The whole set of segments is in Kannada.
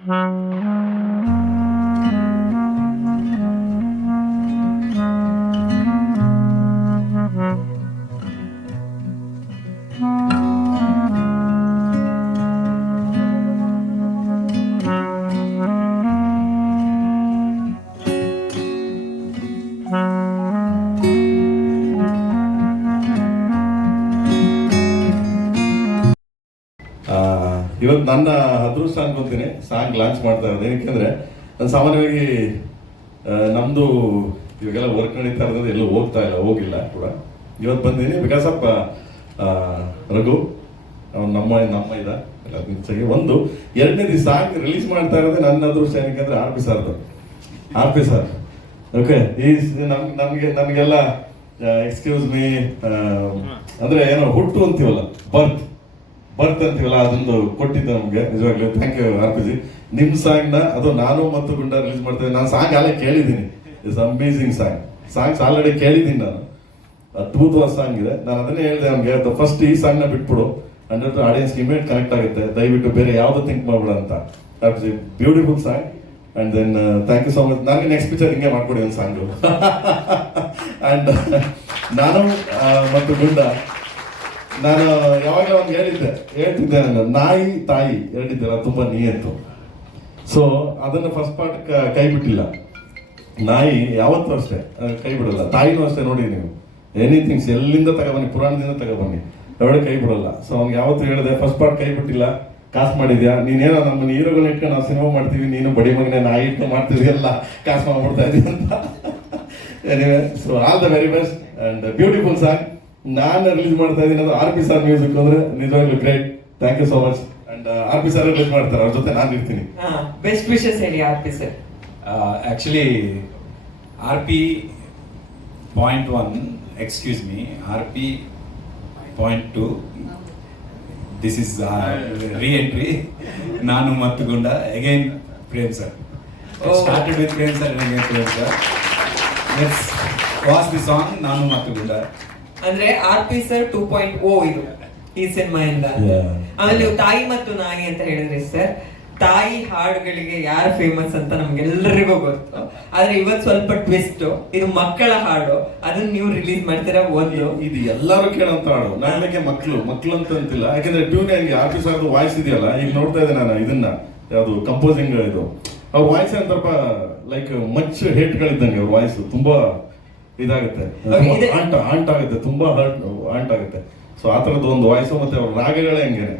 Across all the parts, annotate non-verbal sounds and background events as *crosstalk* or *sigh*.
ಆ, ಇವತ್ತು ನನ್ನ ಅದೃಷ್ಟ ಅನ್ಕೊಂತೀನಿ ಸಾಂಗ್ ಲಾಂಚ್ ಮಾಡ್ತಾ ಇರೋದು. ಏನಕ್ಕೆಂದ್ರೆ ನಾನು ಸಾಮಾನ್ಯವಾಗಿ ನಮ್ದು ಇವಾಗೆಲ್ಲ ವರ್ಕ್ ನಡೀತಾ ಇರೋದು ಎಲ್ಲೂ ಹೋಗ್ತಾ ಇಲ್ಲ, ಹೋಗಿಲ್ಲ ಕೂಡ. ಇವತ್ತು ಬಂದಿದ್ದೀನಿ ಬಿಕಾಸ್ ಆಫ್ ರಘು. ಅವ್ನು ನಮ್ಮ ನಮ್ಮ ಇದ. ಎಲ್ಲ ಒಂದು ಒಂದು. ಎರಡನೇದು ಸಾಂಗ್ ರಿಲೀಸ್ ಮಾಡ್ತಾ ಇರೋದೇ ನನ್ನ ಅದೃಷ್ಟ. ಏನಕ್ಕೆ ಆರ್ ಪಿ ಸರ್ದು ಆರ್ ಪಿ ಸರ್ ಓಕೆ ಈ ನಮ್, ನಮ್ಗೆ, ನಮಗೆಲ್ಲ ಎಕ್ಸ್ಕ್ಯೂಸ್ ಮೀ ಅಂದ್ರೆ ಏನೋ ಹುಟ್ಟು ಅಂತೀವಲ್ಲ ಬರ್ತ್ ಬರ್ತ್ ಅಂತೀವಲ್ಲ ಅದೊಂದು ಕೊಟ್ಟಿದ್ದ ನಮಗೆ. ನಿಜವಾಗ್ಲೂ thank you R P ji ನಿಮ್ ಸಾಂಗ್ನ ಅದು ನಾನು ಮತ್ತು ಗುಂಡ ರಿಲೀಸ್ ಮಾಡ್ತೇವೆ. ನಾನು ಸಾಂಗ್ ಅಲ್ಲೇ ಕೇಳಿದ್ದೀನಿ. It's amazing song songs already ಕೇಳಿದ್ದೀನಿ ನಾನು. ಅದ್ಭುತವಾದ ಸಾಂಗ್ ಇದೆ. ನಾನು ಅದನ್ನೇ ಹೇಳಿದೆ ನಮಗೆ ಫಸ್ಟ್ ಈ ಸಾಂಗ್ನ ಬಿಟ್ಬಿಡು. ಅಂದ್ರೆ ಆಡಿಯನ್ಸ್ ಇಮೇಟ್ ಕನೆಕ್ಟ್ ಆಗುತ್ತೆ. ದಯವಿಟ್ಟು ಬೇರೆ ಯಾವ್ದು ಥಿಂಕ್ ಮಾಡ್ಬಿಡು ಅಂತ. Beautiful song and then thank you so much ನನಗೆ ನೆಕ್ಸ್ಟ್ ಪಿಕ್ಚರ್ ಹಿಂಗೆ ಮಾಡ್ಕೊಡಿ ಒಂದು ಸಾಂಗು ಅಂಡ್ *laughs* *laughs* ನಾನು ಮತ್ತು ಗುಂಡ ನಾನು ಯಾವಾಗಲೂ ಒಂದು ಹೇಳಿದ್ದೆ, ಹೇಳ್ತಿದ್ದೆ ನಾನು ನಾಯಿ, ತಾಯಿ ಎರಡಿದ್ದೆಲ್ಲ ತುಂಬಾ ನಿಯತ್ತು ಸೊ ಅದನ್ನು ಫಸ್ಟ್ ಪಾರ್ಟ್ ಕೈ ಬಿಟ್ಟಿಲ್ಲ ನಾಯಿ ಯಾವತ್ತೂ ಅಷ್ಟೇ ಕೈ ಬಿಡಲ್ಲ ತಾಯಿನೂ ಅಷ್ಟೇ ನೋಡಿ ನೀವು ಎನಿಥಿಂಗ್ಸ್ ಎಲ್ಲಿಂದ ತಗೊಬನ್ನಿ, ಪುರಾಣದಿಂದ ತಗೊಬನ್ನಿ ಎರಡು ಕೈ ಬಿಡಲ್ಲ ಸೊ ಅವ್ನಿಗೆ ಯಾವತ್ತು ಹೇಳಿದೆ ಫಸ್ಟ್ ಪಾರ್ಟ್ ಕೈ ಬಿಟ್ಟಿಲ್ಲ ಕಾಸು ಮಾಡಿದ್ಯಾ? ನೀನೇನೋ ನಮ್ಮ ಹೀರೋಗಳನ್ನ ಇಟ್ಕೊಂಡು ನಾವು ಸಿನಿಮಾ ಮಾಡ್ತೀವಿ, ನೀನು ಬಡಿ ಮಗನೇ, ನಾಯಿ ಇಟ್ಟು ಮಾಡ್ತೀವಿ ಎಲ್ಲ ಕಾಸು ಮಾಡ್ಬಿಡ್ತಾ ಇದೀವಿ ಅಂತ. Anyway so all the very best and beautiful song ನಾನು ರಿಲೀಸ್ ಮಾಡ್ತಾ ಇದ್ದೀನಿ ಅದು ಆರ್ ಪಿ ಸರ್ ಮ್ಯೂಸಿಕ್ ಅಂದ್ರೆ ನಿಜವಾಗ್ಲೂ great thank you so much and R P sir release ಮಾಡ್ತಾರೆ ಅವ್ರ ಜೊತೆ ನಾನು ಇರ್ತೀನಿ. ಬೆಸ್ಟ್ ವಿಶಸ್ ಹೇಳಿ R P sir actually R P point one excuse me R P point two this is re entry ನಾನು ಮತ್ತು Gunda again Prem sir. Started with Prem sir Prem sir yes was the song ನಾನು ಮತ್ತು ಗುಂಡ. ಅಂದ್ರೆ R P sir two point o ಇದು. ಈ ಸಿನಿಮಾಯಿಂದ ಇಂದ ಆಮೇಲೆ ನೀವು ತಾಯಿ ಮತ್ತು ನಾಯಿ ಅಂತ ಹೇಳಿದ್ರಿ ಸರ್ ತಾಯಿ ಹಾಡುಗಳಿಗೆ ಯಾರು ಫೇಮಸ್ ಅಂತ ನಮ್ಗೆಲ್ಲರಿಗೂ ಗೊತ್ತು. ಆದ್ರೆ ಇವತ್ತು ಸ್ವಲ್ಪ ಟ್ವಿಸ್ಟ್ ಇದು ಮಕ್ಕಳ ಹಾಡು. ಅದನ್ನ ನೀವು ರಿಲೀಸ್ ಮಾಡ್ತೀರಾ ಒಂದು. ಇದು ಎಲ್ಲರೂ ಕೇಳೋಂತ ಹಾಡು. ನನಗೆ ಮಕ್ಕಳು ಮಕ್ಕಳು ಅಂತ ಅಂತಿಲ್ಲ ಯಾಕಂದ್ರೆ ಟ್ಯೂನ್ ಹೆಂಗೆ ಆರ್ ಪಿ ಸರ್ ವಾಯ್ಸ್ ಇದೆಯಲ್ಲ ಈಗ ನೋಡ್ತಾ ಇದ್ದೆ ನಾನು ಇದನ್ನ. ಯಾವುದು ಕಂಪೋಸಿಂಗ್ ಇದು ಅವ್ರ ವಾಯ್ಸ್ ಸ್ವಲ್ಪ ಲೈಕ್ ಮಚ್ ಹೇಟ್ಗಳಿದ್ದಂಗೆ ಅವ್ರ ವಾಯ್ಸ್ ತುಂಬಾ ಇದಾಗುತ್ತೆ. ಆಂಟ ಆಂಟ್ ಆಗುತ್ತೆ ತುಂಬಾ ಹರ್ಟ್ ಆಂಟ್ ಆಗುತ್ತೆ. ಸೊ ಆ ಥರದ್ದು ಒಂದು ವಾಯ್ಸು ಮತ್ತೆ ಅವ್ರ ರಾಗಗಳೇ ಹಂಗೇನೆ.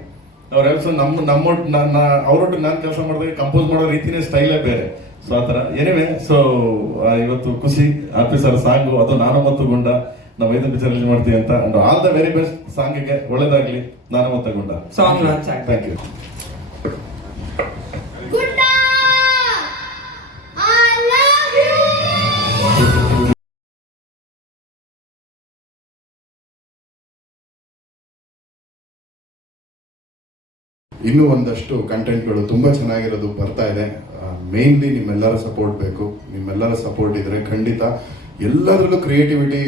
ಅವ್ರ ಎಲ್ಸು ನಮ್ಮ ನಮ್ಮೊಟ್ಟು ನನ್ನ ಅವರೊಟ್ಟು ನಾನು ಕೆಲಸ ಮಾಡಿದಾಗ ಕಂಪೋಸ್ ಮಾಡೋ ರೀತಿನೇ ಸ್ಟೈಲೇ ಬೇರೆ. ಸೊ ಆ ಥರ. ಏನಿವೆ ಸೊ ಇವತ್ತು ಖುಷಿ ಆಫೀಸರ್ ಸಾಂಗು ಅದು ನಾನು ಮತ್ತು ಗುಂಡ. ನಾವು ಐದು ಪಿಕ್ಚರ್ ರಿಲೀಸ್ ಮಾಡ್ತೀವಿ ಅಂತ. And all the very best ಸಾಂಗಿಗೆ. ಒಳ್ಳೇದಾಗ್ಲಿ ನಾನು ಮತ್ತು ಗುಂಡ ಸಾಂಗ್. ಥ್ಯಾಂಕ್ ಯು ಇನ್ನೂ ಒಂದಷ್ಟು ಕಂಟೆಂಟ್ಗಳು ತುಂಬ ಚೆನ್ನಾಗಿರೋದು ಬರ್ತಾ ಇದೆ. ಮೇನ್ಲಿ ನಿಮ್ಮೆಲ್ಲರ ಸಪೋರ್ಟ್ ಬೇಕು. ನಿಮ್ಮೆಲ್ಲರ ಸಪೋರ್ಟ್ ಇದ್ರೆ ಖಂಡಿತ ಎಲ್ಲದರಲ್ಲೂ ಕ್ರಿಯೇಟಿವಿಟಿ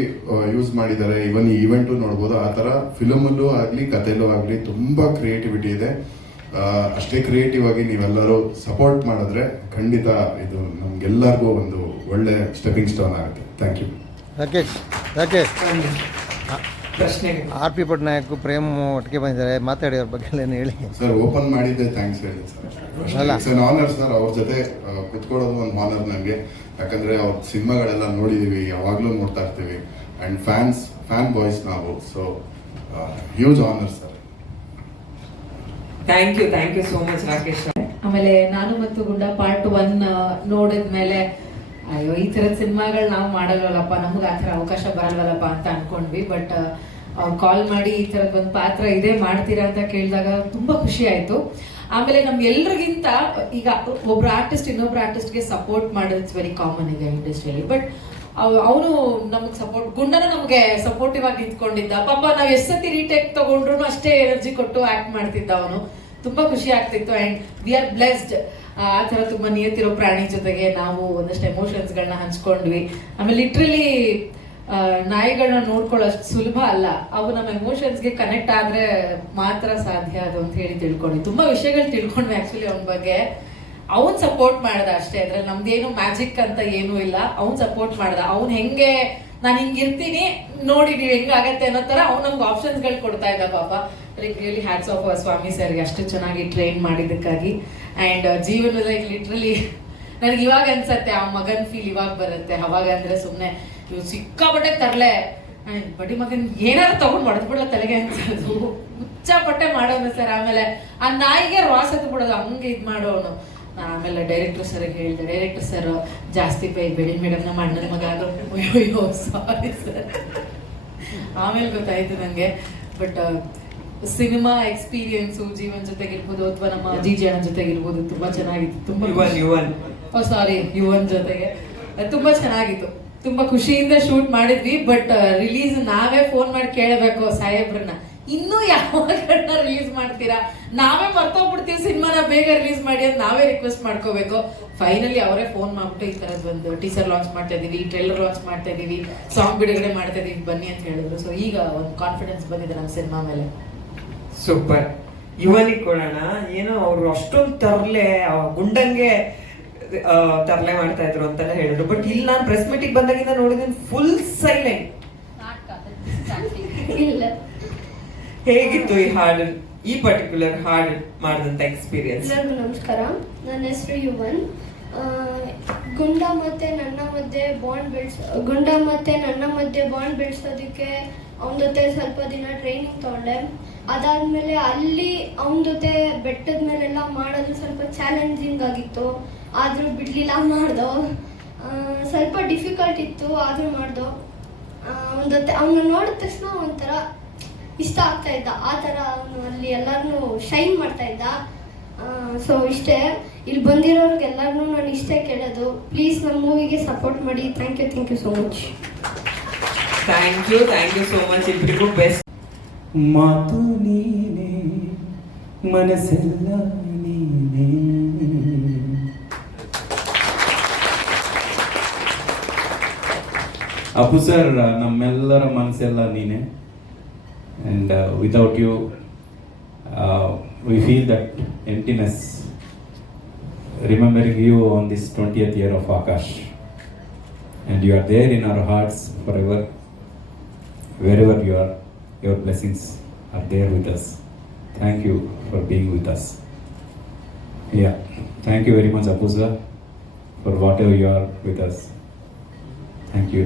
ಯೂಸ್ ಮಾಡಿದ್ದಾರೆ. ಇವನ್ ಈ ಇವೆಂಟು ನೋಡ್ಬೋದು. ಆ ಥರ ಫಿಲಮಲ್ಲೂ ಆಗಲಿ ಕಥೆಯಲ್ಲೂ ಆಗಲಿ ತುಂಬ ಕ್ರಿಯೇಟಿವಿಟಿ ಇದೆ. ಅಷ್ಟೇ ಕ್ರಿಯೇಟಿವ್ ಆಗಿ ನೀವೆಲ್ಲರೂ ಸಪೋರ್ಟ್ ಮಾಡಿದ್ರೆ ಖಂಡಿತ ಇದು ನಮ್ಗೆಲ್ಲರಿಗೂ ಒಂದು ಒಳ್ಳೆ ಸ್ಟೆಪಿಂಗ್ ಸ್ಟೋನ್ ಆಗುತ್ತೆ. Thank you Rakesh Rakesh. ಪ್ರಶ್ನೆಗಳು ಆರ್ ಪಿ ಪಟ್ನಾಯಕ್ ಪ್ರೇಮ್ ಒಟ್ಟಿಗೆ ಬಂದಿದ್ದಾರೆ. ಮಾತಾಡಿ ಅವ್ರ ಬಗ್ಗೆ ಎಲ್ಲ ಏನು ಹೇಳಿ. ಸರ್ ಓಪನ್ ಮಾಡಿದ್ದೆ ಥ್ಯಾಂಕ್ಸ್ ಹೇಳಿ ಅಲ್ಲ. ಸರ್ ಇಟ್ಸ್ ಆನರ್ ಸರ್ ಅವ್ರ ಜೊತೆ ಕುತ್ಕೊಳ್ಳೋದು ಒಂದು ಆನರ್ ನನಗೆ ಯಾಕಂದ್ರೆ ಅವ್ರ ಸಿನಿಮಾಗಳೆಲ್ಲ ನೋಡಿದೀವಿ ಯಾವಾಗಲೂ ನೋಡ್ತಾ ಇರ್ತೀವಿ. ಅಂಡ್ ಫ್ಯಾನ್ಸ್ ಫ್ಯಾನ್ ಬಾಯ್ಸ್ ನಾವು so huge honour sir thank you thank you so much Rakesh ಆಮೇಲೆ ನಾನು ಮತ್ತು ಗುಂಡ ಪಾರ್ಟ್ ಒನ್ ನೋಡಿದ್ಮೇಲೆ ಅಯ್ಯೋ, ಈ ತರದ ಸಿನಿಮಾಗಳು ನಾವು ಮಾಡಲ್ವಲ್ಲಪ್ಪ, ನಮ್ಗೆ ಆ ಥರ ಅವಕಾಶ ಬರಲ್ವಲ್ಲಪ್ಪ ಅಂತ ಅನ್ಕೊಂಡ್ವಿ. ಬಟ್ ಕಾಲ್ ಮಾಡಿ ಈ ಥರದ್ ಒಂದು ಪಾತ್ರ ಇದೇ ಮಾಡ್ತೀರಾ ಅಂತ ಕೇಳಿದಾಗ ತುಂಬಾ ಖುಷಿ ಆಯ್ತು. ಆಮೇಲೆ ನಮ್ಗೆಲ್ರಿಗಿಂತ ಈಗ ಒಬ್ರು ಆರ್ಟಿಸ್ಟ್ ಇನ್ನೊಬ್ರು ಆರ್ಟಿಸ್ಟ್ಗೆ ಸಪೋರ್ಟ್ ಮಾಡೋದು ವೆರಿ ಕಾಮನ್ ಈಗ ಇಂಡಸ್ಟ್ರಿಯಲ್ಲಿ ಬಟ್ ಅವನು ನಮಗೆ ಸಪೋರ್ಟ್ ಗುಂಡನ ನಮಗೆ ಸಪೋರ್ಟಿವ್ ಆಗಿ ನಿಂತ್ಕೊಂಡಿದ್ದ. ಪಾಪ ನಾವು ಎಷ್ಟು ಸತಿ ರೀಟೇಕ್ ತಗೊಂಡ್ರು ಅಷ್ಟೇ ಎನರ್ಜಿ ಕೊಟ್ಟು ಆಕ್ಟ್ ಮಾಡ್ತಿದ್ದ ಅವನು. ತುಂಬಾ ಖುಷಿ ಆಗ್ತಿತ್ತು ಅಂಡ್ ವಿ ಆರ್ ಬ್ಲೆಸ್ಡ್ ಆ ಥರ ತುಂಬಾ ನಿಯತ್ತಿರೋ ಪ್ರಾಣಿ ಜೊತೆಗೆ ನಾವು ಒಂದಷ್ಟು ಎಮೋಷನ್ಸ್ ಗಳನ್ನ ಹಂಚ್ಕೊಂಡ್ವಿ. ಆಮೇಲೆ ಲಿಟ್ರಲಿ ನಾಯಿಗಳನ್ನ ನೋಡ್ಕೊಳ್ಳೋಷ್ಟು ಸುಲಭ ಅಲ್ಲ. ಅವು ನಮ್ಮ ಎಮೋಷನ್ಸ್ಗೆ ಕನೆಕ್ಟ್ ಆದ್ರೆ ಮಾತ್ರ ಸಾಧ್ಯ ಅದು ಅಂತ ಹೇಳಿ ತಿಳ್ಕೊಂಡ್ವಿ. ತುಂಬಾ ವಿಷಯಗಳು ತಿಳ್ಕೊಂಡ್ವಿ ಆಕ್ಚುಲಿ ಅವನ ಬಗ್ಗೆ. ಅವನ್ ಸಪೋರ್ಟ್ ಮಾಡ್ದ ಅಷ್ಟೇ. ಅದ್ರಲ್ಲಿ ನಮ್ದೇನು ಮ್ಯಾಜಿಕ್ ಅಂತ ಏನೂ ಇಲ್ಲ. ಅವ್ನು ಸಪೋರ್ಟ್ ಮಾಡ್ದ. ಅವ್ನ್ ಹೆಂಗೆ, ನಾನು ಹಿಂಗಿರ್ತೀನಿ ನೋಡಿ ನೀವು ಹೆಂಗಾಗತ್ತೆ ಅನ್ನೋ ತರ ಅವ್ನು ನಮ್ಗೆ ಆಪ್ಷನ್ಸ್ಗಳು ಕೊಡ್ತಾ ಇದ್ದ ಪಾಪ. ಲೈಕ್ ರಿಯಲಿ ಹ್ಯಾಟ್ಸ್ ಆಫ್ ಸ್ವಾಮಿ ಸರ್ ಅಷ್ಟು ಚೆನ್ನಾಗಿ ಟ್ರೈನ್ ಮಾಡಿದ್ದಕ್ಕಾಗಿ. ಆ್ಯಂಡ್ ಜೀವನದ ಲಿಟ್ರಲಿ *laughs* ನನಗೆ ಇವಾಗ ಅನ್ಸತ್ತೆ, ಆ ಮಗನ್ ಫೀಲ್ ಇವಾಗ ಬರುತ್ತೆ. ಅವಾಗ ಅಂದ್ರೆ ಸುಮ್ಮನೆ ಇವ್ ಸಿಕ್ಕಾಪಟ್ಟೆ ತರಲೆ. ಬಡಿ ಮಗನ್ ಏನಾರು ತಗೊಂಡ್ ಬಿಡ ತಲೆಗೆ ಅನ್ಸೋದು. ಹುಚ್ಚಾಪಟ್ಟೆ ಮಾಡೋನು ಸರ್ ಆಮೇಲೆ ಆ ನಾಯಿಗೆ ರಾಸ್ ಬಿಡೋದು, ಹಂಗೆ ಇದ್ ಮಾಡೋನು ಆಮೇಲೆ ಡೈರೆಕ್ಟರ್ ಸರ್ಗೆ ಹೇಳಿದೆ ಡೈರೆಕ್ಟರ್ ಸರ್ ಜಾಸ್ತಿ ಬೆಳಿ ಮೇಡಮ್ ನಮ್ಮ ಅಣ್ಣನ ಮಗ ಅದು *laughs* ಅಯ್ಯೋ ಸಾರಿ ಸರ್ ಆಮೇಲೆ ಗೊತ್ತಾಯ್ತು ನನಗೆ ಬಟ್ ಸಿನಿಮಾ ಎಕ್ಸ್ಪೀರಿಯನ್ಸ್ ಜೀವನ್ ಜೊತೆಗಿರ್ಬೋದು ಅಥವಾ ನಮ್ಮ ಜೀಜಿ ಅಣ್ಣ ಜೊತೆಗಿರ್ಬೋದು ತುಂಬಾ ಚೆನ್ನಾಗಿತ್ತು ತುಂಬಾ ಯುವನ್ ಯುವನ್. ಓ ಸಾರಿ ಯುವನ್ ಜೊತೆಗೆ. ತುಂಬಾ ಚೆನ್ನಾಗಿತ್ತು. ತುಂಬಾ ಖುಷಿಯಿಂದ ಶೂಟ್ ಮಾಡಿದ್ವಿ ಬಟ್ ರಿಲೀಸ್ ನಾವೇ ಫೋನ್ ಮಾಡಿ ಕೇಳಬೇಕು ಸಾಹೇಬ್ರನ್ನ. ಇನ್ನೂ ಯಾವಾಗ ರಿಲೀಸ್ ಮಾಡ್ತೀರಾ? ನಾವೇ ಮರ್ತೋಗ್ಬಿಡ್ತೀವಿ ಸಿನಿಮಾನ ಬೇಗ ರಿಲೀಸ್ ಮಾಡಿ ಅಂತ ನಾವೇ ರಿಕ್ವೆಸ್ಟ್ ಮಾಡ್ಕೋಬೇಕು. ಫೈನಲಿ ಅವರೇ ಫೋನ್ ಮಾಡ್ಬಿಟ್ಟು ಈ ತರದ್ ಒಂದು ಟೀಸರ್ ಲಾಂಚ್ ಮಾಡ್ತಾ ಇದೀವಿ ಟ್ರೈಲರ್ ಲಾಂಚ್ ಮಾಡ್ತಾ ಇದೀವಿ ಸಾಂಗ್ ಬಿಡುಗಡೆ ಮಾಡ್ತಾ ಇದೀವಿ ಬನ್ನಿ ಅಂತ ಹೇಳಿದ್ರು. ಸೊ ಈಗ ಒಂದು ಕಾನ್ಫಿಡೆನ್ಸ್ ಬಂದಿದೆ ನಮ್ಮ ಸಿನಿಮಾ ಮೇಲೆ. ಸೂಪರ್ ಇವನಿಗೆ ಕೊಡೋಣ. ಏನೋ ಅವರು ಅಷ್ಟೊಂದು ತರಲೆ ಗುಂಡಂಗೆ ತರಲೆ ಮಾಡ್ತಾ ಇದ್ರು ಅಂತ ಹೇಳಿದ್ರು. ಬಟ್ ಇಲ್ಲಿ ನಾನು ಪ್ರೆಸ್ ಮೀಟಿಗೆ ಬಂದಾಗಿಂದ ನೋಡಿದ್ರೆ ಫುಲ್ ಸೈಲೆಂಟ್ ಇಲ್ಲ. ಹೇಗಿತ್ತು ಈ ಹಾಡು ಈ ಪರ್ಟಿಕ್ಯುಲರ್ ಹಾಡು ಮಾಡಿದಂತ ಎಕ್ಸ್ಪೀರಿಯನ್ಸ್ ನಮಸ್ಕಾರ. ನನ್ನ ಹೆಸರು ಯುವನ್. ಗುಂಡ ಮತ್ತೆ ನನ್ನ ಮಧ್ಯೆ ಬಾಂಡ್ ಬೆಳೆಸ್ ಗುಂಡ ಮತ್ತೆ ನನ್ನ ಮಧ್ಯೆ ಬಾಂಡ್ ಬೆಳೆಸೋದಕ್ಕೆ ಅವನ ಜೊತೆ ಸ್ವಲ್ಪ ದಿನ ಟ್ರೈನಿಂಗ್ ತಗೊಂಡೆ. ಅದಾದ್ಮೇಲೆ ಅಲ್ಲಿ ಅವನ ಜೊತೆ ಬೆಟ್ಟದ ಮೇಲೆಲ್ಲ ಮಾಡೋದು ಸ್ವಲ್ಪ ಚಾಲೆಂಜಿಂಗ್ ಆಗಿತ್ತು. ಆದರೂ ಬಿಡಲಿಲ್ಲ ಮಾಡ್ದೋ. ಸ್ವಲ್ಪ ಡಿಫಿಕಲ್ಟ್ ಇತ್ತು, ಆದರೂ ಮಾಡ್ದೋ. ಅವನ ಜೊತೆ ಅವನ್ನ ನೋಡಿದ ತಕ್ಷಣ ಒಂಥರ ಇಷ್ಟ ಆಗ್ತಾ ಇದ್ದ. ಆ ಥರ ಅವನು ಅಲ್ಲಿ ಎಲ್ಲರನ್ನೂ ಶೈನ್ ಮಾಡ್ತಾ ಇದ್ದ. ಸೊ ಇಷ್ಟೇ. ಇಲ್ಲಿ ಬಂದಿರೋರಿಗೆಲ್ಲರನ್ನೂ ನಾನು ಇಷ್ಟೇ ಕೇಳೋದು. ಪ್ಲೀಸ್ ನಮ್ಮ ಮೂವಿಗೆ ಸಪೋರ್ಟ್ ಮಾಡಿ. Thank you thank you so much thank you thank you so much ಇಬ್ಬರಿಗೂ ಬೆಸ್ಟ್ ಮಾತು ನೀನೆ, ಮನಸ್ಸೆಲ್ಲ ನೀನೆ. ಅಪ್ಪು ಸರ್ ನಮ್ಮೆಲ್ಲರ ಮನಸ್ಸೆಲ್ಲ ನೀನೆ. And without you we feel that emptiness remembering you on this twentieth year of Aakash and you are there in our hearts forever wherever you Wherever you are, your blessings are there with us. Thank you for being with us. Yeah, thank you very much, Apusa, for whatever you are with us. Thank you.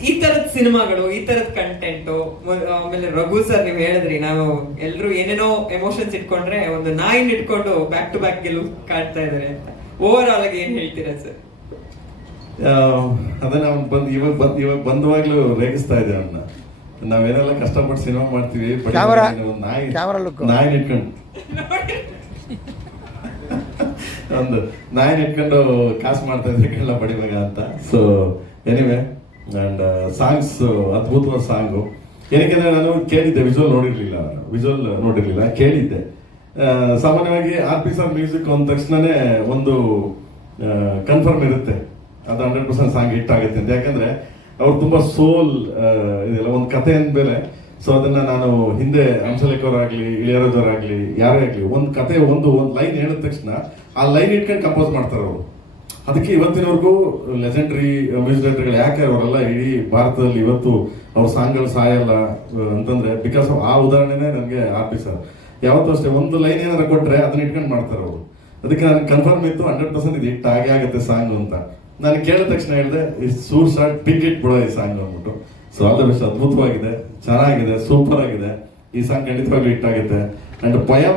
ಈ ತರದ ಸಿನಿಮಾಗಳು ಈ ತರದ ಕಂಟೆಂಟು ಆಮೇಲೆ ರಘು ಸರ್ ನೀವು ಹೇಳಿದ್ರಿ ನಾವು ಎಲ್ಲರೂ ಏನೇನೋ ಎಮೋಷನ್ಸ್ ಇಟ್ಕೊಂಡ್ರೆ ಒಂದು ನಾಯಿನ ಇಟ್ಕೊಂಡು ಬ್ಯಾಕ್ ಟು ಬ್ಯಾಕ್ ಗೆಲುವು ಕಾಡ್ತಾ ಇದಾರೆ ಅಂತ ಓವರ್ ಆಲ್ ಆಗಿ ಏನ್ ಹೇಳ್ತೀರಾ ಸರ್ ಅದನ್ನ ಅವ್ನು ಬಂದ್ ಇವಾಗ ಬಂದ್ ಇವಾಗ ಬಂದವಾಗ್ಲೂ ರೇಗಿಸ್ತಾ ಇದೆ ಅವನ್ನ ನಾವೇನೆಲ್ಲ ಕಷ್ಟಪಟ್ಟು ಸಿನಿಮಾ ಮಾಡ್ತೀವಿ ನಾಯಿ. ನಾಯಿ ಇಟ್ಕೊಂಡು ಒಂದು ನಾಯಿ ನಿಟ್ಕೊಂಡು ಕಾಸು ಮಾಡ್ತಾ ಇದ್ರೆ ಕಳ್ಳ ಬಡಿ ಅಂತ. ಸೊ ಎನಿವೆ ಅಂಡ್ ಸಾಂಗ್ಸ್ ಅದ್ಭುತವಾದ ಸಾಂಗು ಏನಕ್ಕೆಂದ್ರೆ ನಾನು ಕೇಳಿದ್ದೆ ವಿಜುವಲ್ ನೋಡಿರ್ಲಿಲ್ಲ ವಿಜುವಲ್ ನೋಡಿರ್ಲಿಲ್ಲ ಕೇಳಿದ್ದೆ. ಸಾಮಾನ್ಯವಾಗಿ ಆರ್ ಪಿ ಸರ್ ಮ್ಯೂಸಿಕ್ ಅಂದ ತಕ್ಷಣನೇ ಒಂದು ಕನ್ಫರ್ಮ್ ಇರುತ್ತೆ. ಅದು ಹಂಡ್ರೆಡ್ ಪರ್ಸೆಂಟ್ ಸಾಂಗ್ ಹಿಟ್ ಆಗುತ್ತೆ ಅಂತ. ಯಾಕಂದ್ರೆ ಅವ್ರು ತುಂಬಾ ಸೋಲ್ ಇದೆಲ್ಲ, ಒಂದು ಕತೆ ಅಂದ್ಮೇಲೆ ಸೊ ಅದನ್ನ ನಾನು ಹಿಂದೆ ಹಂಸಲೇಖವರಾಗ್ಲಿ ಆಗಲಿ ಯಾರೇ ಆಗ್ಲಿ, ಒಂದು ಕತೆ, ಒಂದು ಒಂದು ಲೈನ್ ಹೇಳಿದ ತಕ್ಷಣ ಆ ಲೈನ್ ಇಟ್ಕೊಂಡು ಕಂಪೋಸ್ ಮಾಡ್ತಾರೆ ಅವರು. ಅದಕ್ಕೆ ಇವತ್ತಿನವರೆಗೂ ಲೆಜೆಂಡ್ರಿ ಮ್ಯೂಸಿಕ್ ಡೈರೆಕ್ಟರ್ಗಳು ಯಾಕೆ ಅವರೆಲ್ಲ ಇಡೀ ಭಾರತದಲ್ಲಿ ಇವತ್ತು ಅವ್ರ ಸಾಂಗ್ಗಳು ಸಾಯಲ್ಲ ಅಂತಂದ್ರೆ ಬಿಕಾಸ್ ಆ ಉದಾಹರಣೆನೇ ನನಗೆ ಆರ್ ಯಾವತ್ತೂ ಅಷ್ಟೇ ಒಂದು ಲೈನ್ ಏನಾದ್ರು ಕೊಟ್ಟರೆ ಅದನ್ನ ಇಟ್ಕೊಂಡು ಮಾಡ್ತಾರೆ ಅವರು. ಅದಕ್ಕೆ ನನಗೆ ಕನ್ಫರ್ಮ್ ಇತ್ತು ಹಂಡ್ರೆಡ್ ಪರ್ಸೆಂಟ್ ಇದು ಹಿಟ್ ಆಗೇ ಆಗುತ್ತೆ ಸಾಂಗ್ ಅಂತ. ನಾನು ಕೇಳಿದ ತಕ್ಷಣ ಹೇಳಿದೆ ಈ ಸೂರ್ ಶಾರ್ಟ್ ಟಿಕೆಟ್ ಬಿಡೋ ಈ ಸಾಂಗ್ ಅಂದ್ಬಿಟ್ಟು. ಸೊ ಆಲ್ ದ ಬೆಸ್ಟ್ ಅದ್ಭುತವಾಗಿದೆ ಚೆನ್ನಾಗಿದೆ ಸೂಪರ್ ಆಗಿದೆ. ಈ ಸಾಂಗ್ ಖಂಡಿತವಾಗ್ಲೂ ಹಿಟ್ ಆಗುತ್ತೆ. ಅಂಡ್ ಪಯಂ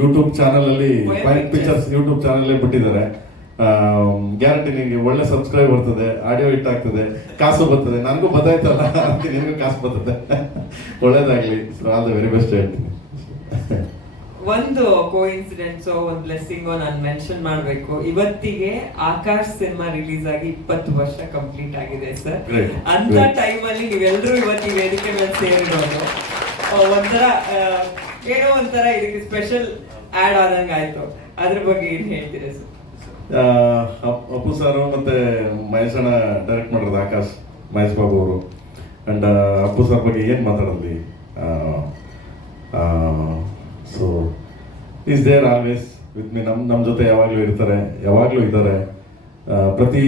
ಯೂಟ್ಯೂಬ್ ಚಾನಲ್ ಅಲ್ಲಿ ಪಯಂ. ಪಿಕ್ಚರ್ಸ್ ಯೂಟ್ಯೂಬ್ ಚಾನಲ್ ಬಿಟ್ಟಿದ್ದಾರೆ. ಗ್ಯಾರಂಟಿ ನಿಮಗೆ ಒಳ್ಳೆ ಸಬ್ಸ್ಕ್ರೈಬ್ ಬರ್ತದೆ ಆಡಿಯೋ ಹಿಟ್ ಆಗ್ತದೆ ಕಾಸು ಬರ್ತದೆ. ನನಗೂ ಬತ್ತಾಯ್ತಲ್ಲ ಅದಕ್ಕೆ ನಿನಗೂ ಕಾಸು ಬರ್ತದೆ. *laughs* ಒಳ್ಳೇದಾಗ್ಲಿ. So all the very best ಹೇಳ್ತೀನಿ. *laughs* ಒಂದು ಕೋ ಇನ್ಸಿಡೆಂಟ್ಸೋ ಒಂದು ಬ್ಲೆಸ್ಸಿಂಗ್ ನಾನು ಮೆನ್ಷನ್ ಮಾಡಬೇಕು. ಇವತ್ತಿಗೆ ಆಕಾಶ್ ಸಿನಿಮಾ ರಿಲೀಸ್ ಆಗಿ ಇಪ್ಪತ್ತು ವರ್ಷ ಕಂಪ್ಲೀಟ್ ಆಗಿದೆ ಸರ್. ಅಂತ ಟೈಮಲ್ಲಿ ಟೈಮ್ ಅಲ್ಲಿ ನೀವೆಲ್ಲರೂ ಇವತ್ತು ಈ ವೇದಿಕೆ ಮೇಲೆ ಸೇರಿರೋದು. ಒಂಥರ ಏನೋ ಒಂಥರ ಇದಕ್ಕೆ ಸ್ಪೆಷಲ್ ಆಡ್ ಆದಂಗೆ ಆಯ್ತು ಅದ್ರ ಬಗ್ಗೆ ಏನು ಹೇಳ್ತೀರಾ ಸರ್ ಅಪ್ಪು ಸಾರು ಮತ್ತೆ ಮಹೇಶ್ ಅಣ್ಣ ಡೈರೆಕ್ಟ್ ಮಾಡಿರೋದು ಆಕಾಶ್ ಮಹೇಶ್ ಬಾಬು ಅವರು. ಅಂಡ್ ಅಪ್ಪು ಸರ್ ಬಗ್ಗೆ ಏನು ಮಾತಾಡಲಿ so is there always with me ನಮ್ಮ ನಮ್ಮ ಜೊತೆ ಯಾವಾಗಲೂ ಇರ್ತಾರೆ, ಯಾವಾಗಲೂ ಇದ್ದಾರೆ. ಪ್ರತಿ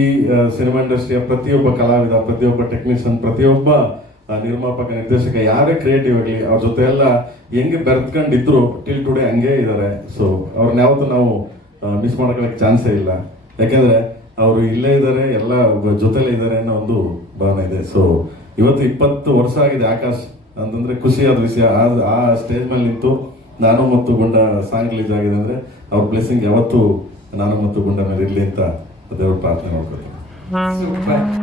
ಸಿನಿಮಾ ಇಂಡಸ್ಟ್ರಿಯ ಪ್ರತಿಯೊಬ್ಬ ಕಲಾವಿದ, ಪ್ರತಿಯೊಬ್ಬ ಟೆಕ್ನಿಷಿಯನ್ ಪ್ರತಿಯೊಬ್ಬ ನಿರ್ಮಾಪಕ, ನಿರ್ದೇಶಕ, ಯಾರೇ ಕ್ರಿಯೇಟಿವ್ ಆಗಲಿ ಅವ್ರ ಜೊತೆ ಎಲ್ಲ ಹೆಂಗೆ ಬೆರೆತ್ಕೊಂಡಿದ್ರು ಟಿಲ್ ಟುಡೇ ಹಂಗೆ ಇದ್ದಾರೆ. ಸೊ ಅವ್ರನ್ನ ಯಾವತ್ತೂ ನಾವು ಮಿಸ್ ಮಾಡ್ಕೊಳಕ್ಕೆ ಚಾನ್ಸೇ ಇಲ್ಲ. ಯಾಕೆಂದರೆ ಅವರು ಇಲ್ಲೇ ಇದ್ದಾರೆ, ಎಲ್ಲ ಜೊತೆಲೇ ಇದ್ದಾರೆ ಅನ್ನೋ ಒಂದು ಭಾವನೆ ಇದೆ. ಸೊ ಇವತ್ತು ಇಪ್ಪತ್ತು ವರ್ಷ ಆಗಿದೆ ಆಕಾಶ್, ಅಂತಂದರೆ ಖುಷಿಯಾದ ವಿಷಯ. ಆ ಸ್ಟೇಜ್ ಮೇಲೆ ನಿಂತು ನಾನು ಮತ್ತು ಗುಂಡ ಸಾಂಗ್ ರಿಲೀಸ್ ಆಗಿದೆ ಅಂದ್ರೆ ಅವ್ರ ಬ್ಲೆಸ್ಸಿಂಗ್ ಯಾವತ್ತು ನಾನು ಮತ್ತು ಗುಂಡ ಮೇಲೆ ಇರಲಿ ಅಂತ ದೇವ್ರ ಪ್ರಾರ್ಥನೆ ಮಾಡ್ಕೊತೀನಿ